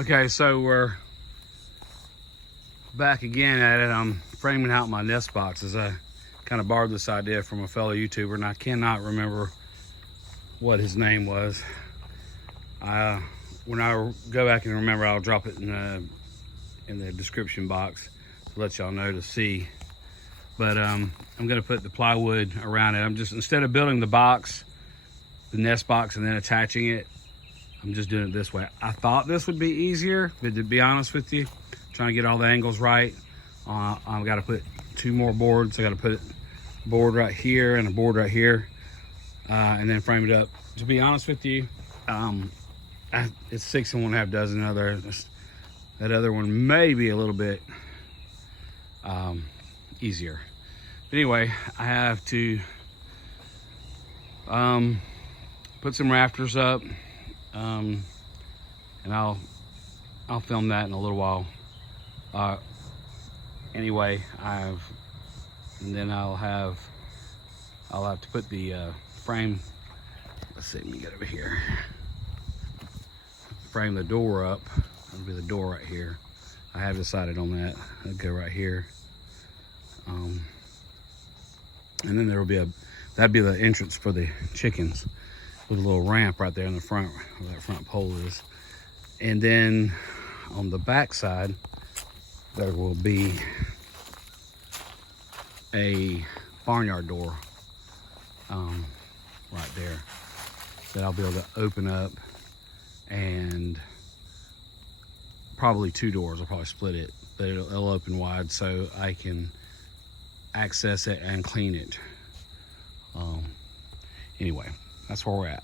Okay, so we're back again at it. I'm framing out my nest boxes. I kind of borrowed this idea from a fellow YouTuber, and I cannot remember what his name was. When I go back and remember, I'll drop it in the description box to let y'all know to see. But I'm gonna put the plywood around it. I'm just, instead of building the box, the nest box, and then attaching it, I'm just doing it this way. I thought this would be easier, but to be honest with you, trying to get all the angles right, I've got to put 2 more boards. I got to put a board right here and a board right here, and then frame it up. To be honest with you, it's 6 1/2 dozen other. That other one may be a little bit easier. But anyway, I have to put some rafters up, and I'll film that in a little while. Anyway, and then I'll have to put the frame. Let's see, let me get over here. Frame the door up. That'll be the door right here. I have decided on that. I'll go right here. And then there will be that'd be the entrance for the chickens, with a little ramp right there in the front where that front pole is. And then on the back side, there will be a barnyard door right there that I'll be able to open up, and probably 2 doors. I'll probably split it, but it'll open wide so I can access it and clean it. Anyway, that's where we're at.